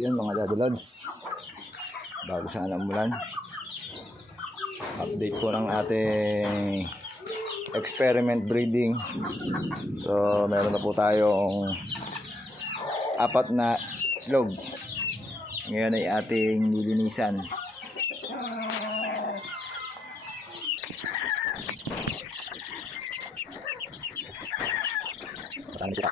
Yun mga Daddy Lods, bago sana umulan, update po ng ating experiment breeding. So meron na po tayong 4 na itlog. Ngayon ay ating lilinisan. Kasama sila.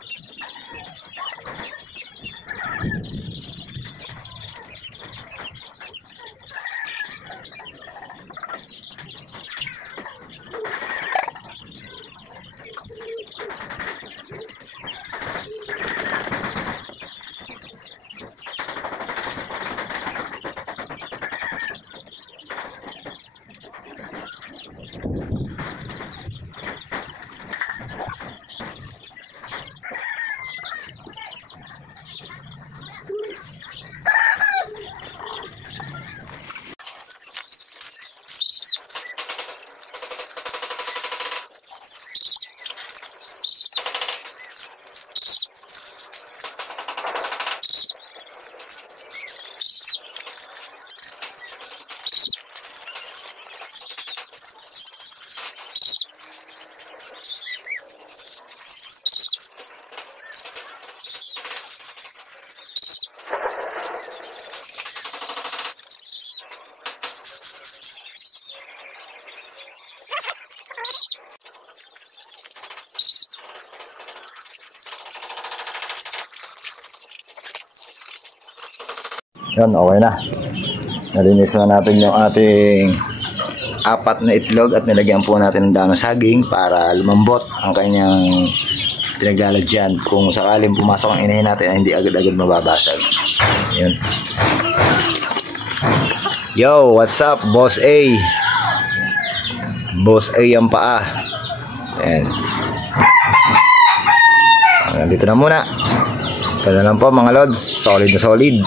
Yan, okay na. Nalinis na natin yung ating 4 na itlog at nilagyan po natin ng dahon ng saging para lumambot ang kanyang pinaglalagyan. Kung sakaling pumasok ang inahin natin ay hindi agad-agad mababasag. Yan. Yo, what's up, Boss A? Boss A ang paa. Yan. Nandito na muna. Kaya lang po mga Lods, solid na solid.